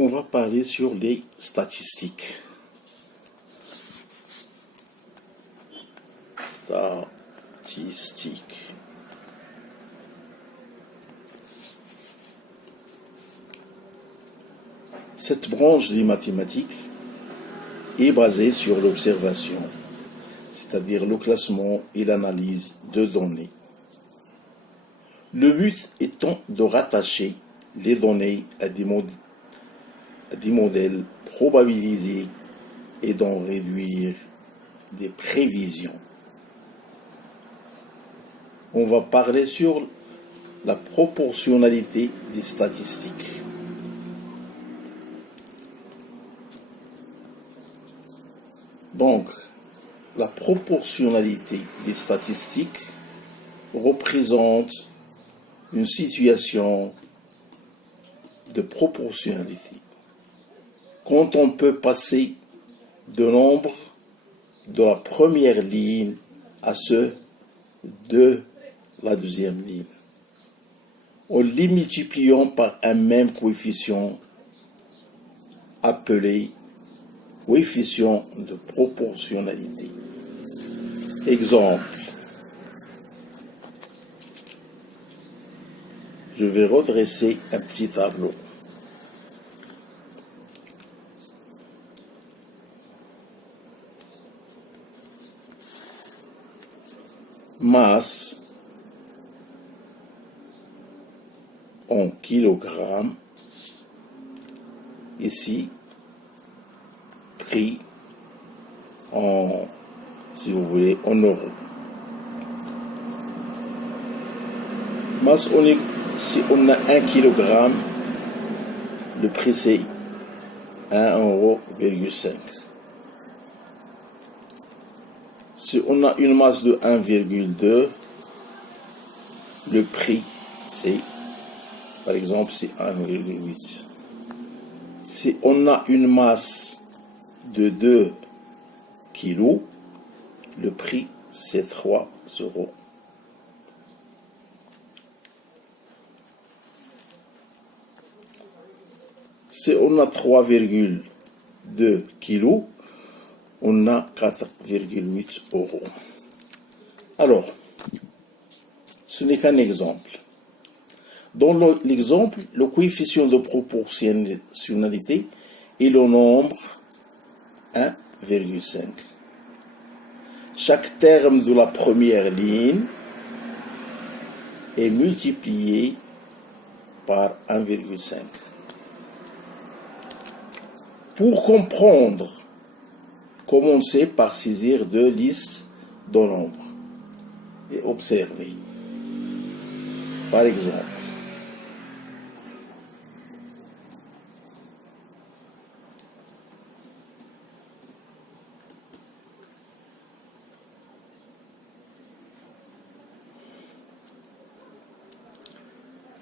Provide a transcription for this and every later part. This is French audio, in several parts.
On va parler sur les statistiques. Statistiques. Cette branche des mathématiques est basée sur l'observation, c'est-à-dire le classement et l'analyse de données. Le but étant de rattacher les données à des modèles probabilisés et d'en réduire des prévisions. On va parler sur la proportionnalité des statistiques. Donc, la proportionnalité des statistiques représente une situation de proportionnalité. Quand on peut passer de nombre de la première ligne à ceux de la deuxième ligne, en les multipliant par un même coefficient appelé coefficient de proportionnalité. Exemple. Je vais redresser un petit tableau. Masse en kilogrammes. Ici, prix en, si vous voulez, en euros. Masse, si on a 1 kg, le prix c'est 1,5 €. Si on a une masse de 1,2, le prix c'est, par exemple, c'est 1,8. Si on a une masse de 2 kg, le prix c'est 3 €. Si on a 3,2 kg, on a 4,8 €. Alors, ce n'est qu'un exemple. Dans l'exemple, le coefficient de proportionnalité est le nombre 1,5. Chaque terme de la première ligne est multiplié par 1,5. Pour comprendre, commencez par saisir deux listes de nombres et observez. Par exemple,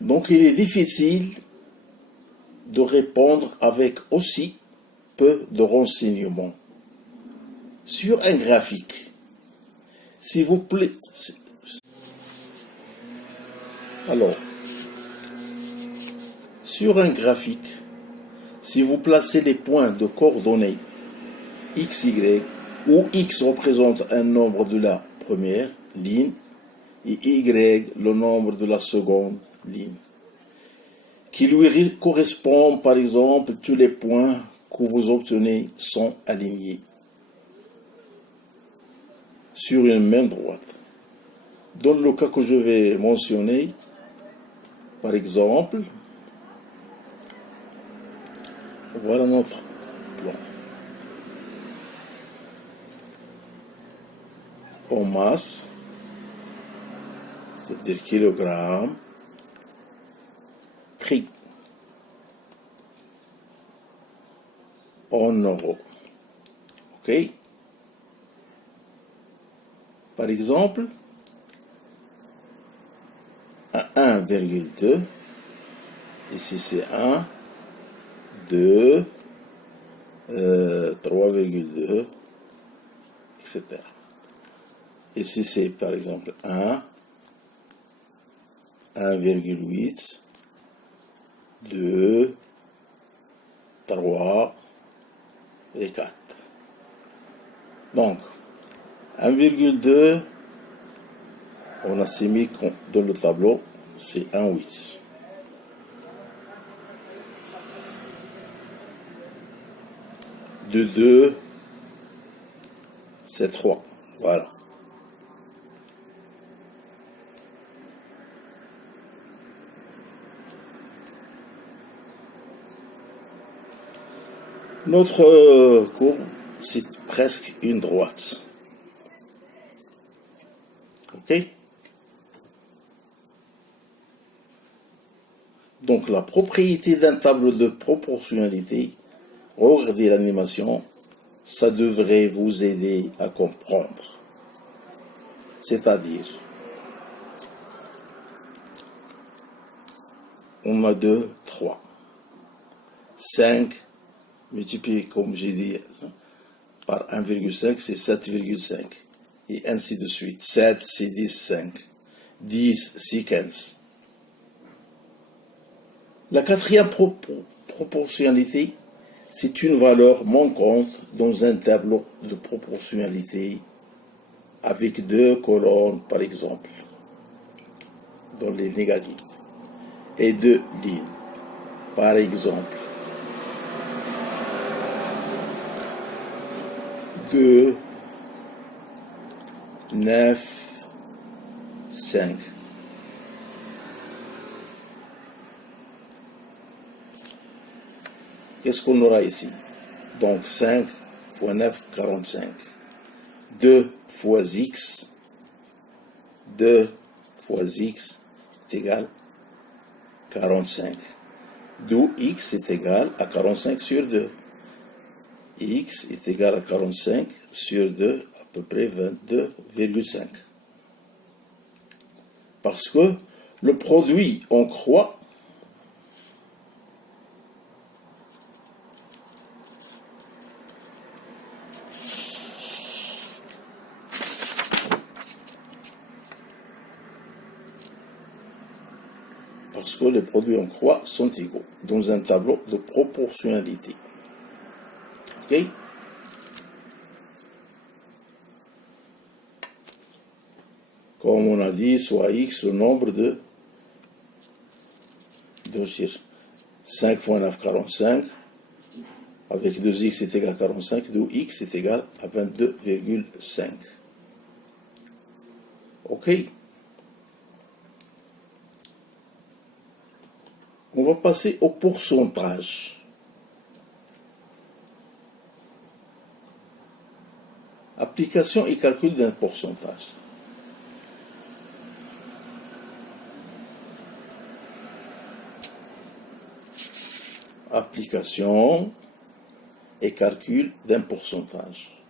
donc il est difficile de répondre avec aussi peu de renseignements. Sur un graphique, s'il vous plaît. Alors, sur un graphique, si vous placez les points de coordonnées x, y, où x représente un nombre de la première ligne et y le nombre de la seconde ligne, qui lui correspond, par exemple, tous les points que vous obtenez sont alignés sur une même droite. Dans le cas que je vais mentionner, par exemple, voilà notre plan. En masse, c'est-à-dire kilogramme, prix en euros. OK? Par exemple, à 1,2, ici c'est 1, 2, 3,2, etc. Ici c'est par exemple 1, 1,8, 2, 3 et 4. Donc, 1,2, on a mis dans le tableau, c'est 1,8. De 2, c'est 3. Voilà. Notre courbe, c'est presque une droite. OK? Donc, la propriété d'un tableau de proportionnalité, regardez l'animation, ça devrait vous aider à comprendre. C'est-à-dire, on a 2, 3. 5 multiplié, comme j'ai dit, par 1,5, c'est 7,5. Et ainsi de suite. 7, c'est 10, 5. 10, c'est 15. La quatrième proportionnalité, c'est une valeur manquante dans un tableau de proportionnalité avec 2 colonnes, par exemple, dans les négatifs, et 2 lignes, par exemple. 2, 9, 5. Qu'est-ce qu'on aura ici? Donc 5 fois 9, 45. 2 fois x, 2 fois x est égal à 45. D'où x est égal à 45 sur 2. X est égal à 45 sur 2, à peu près 22,5. Parce que le produit en croix parce que les produits en croix sont égaux dans un tableau de proportionnalité. OK? Comme on a dit, soit x le nombre de 5 fois 9, 45. Avec 2x est égal à 45, d'où x est égal à 22,5. OK? On va passer au pourcentage. Application et calcul d'un pourcentage. Application et calcul d'un pourcentage.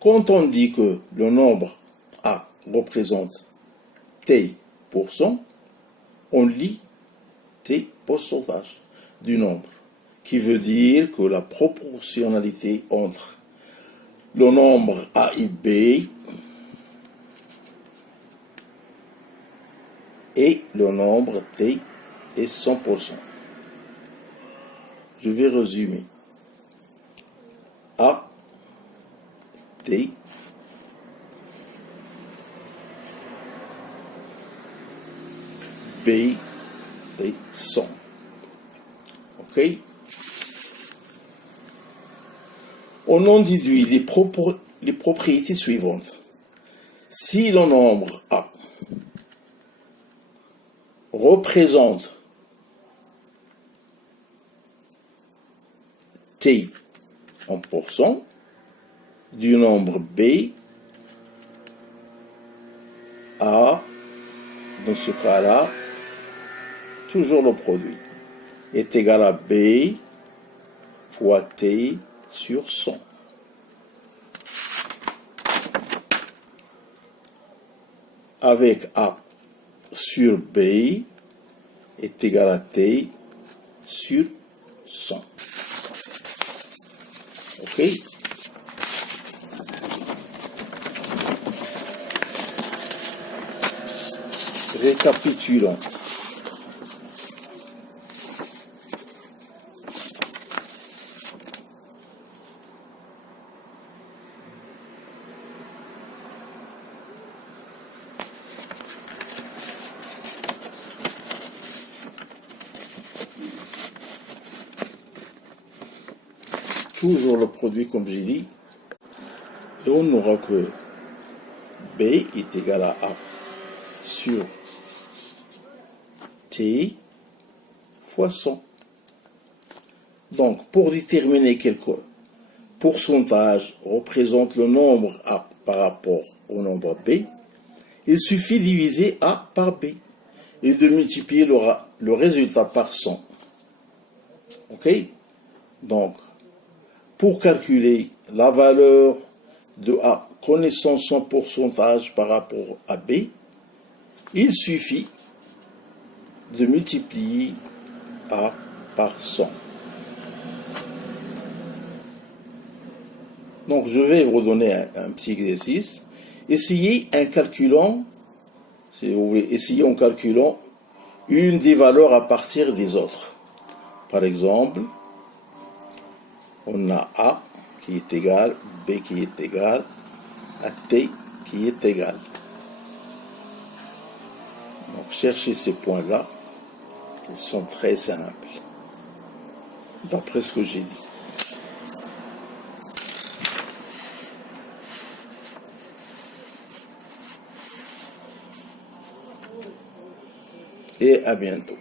Quand on dit que le nombre A représente T%, on lit T pourcentage du nombre, qui veut dire que la proportionnalité entre le nombre A et B et le nombre T est 100%. Je vais résumer. A, T, B, T, 100. OK? On en déduit les propriétés suivantes. Si le nombre A représente T en pourcent du nombre B, A, dans ce cas-là, toujours le produit, est égal à B fois T sur 100. Avec A sur B est égal à T sur 100. OK? Récapitulons. toujours le produit comme j'ai dit, et on n'aura que B est égal à A sur T fois 100. Donc, pour déterminer quel pourcentage représente le nombre A par rapport au nombre B, il suffit de diviser A par B et de multiplier le résultat par 100. Ok? Donc, pour calculer la valeur de A, connaissant son pourcentage par rapport à B, il suffit de multiplier A par 100. Donc, je vais vous donner un petit exercice. Essayez en calculant, si vous voulez, essayez en calculant une des valeurs à partir des autres. Par exemple, on a A qui est égal, B qui est égal à T qui est égal. Donc, cherchez ces points-là. Ils sont très simples, d'après ce que j'ai dit. Et à bientôt.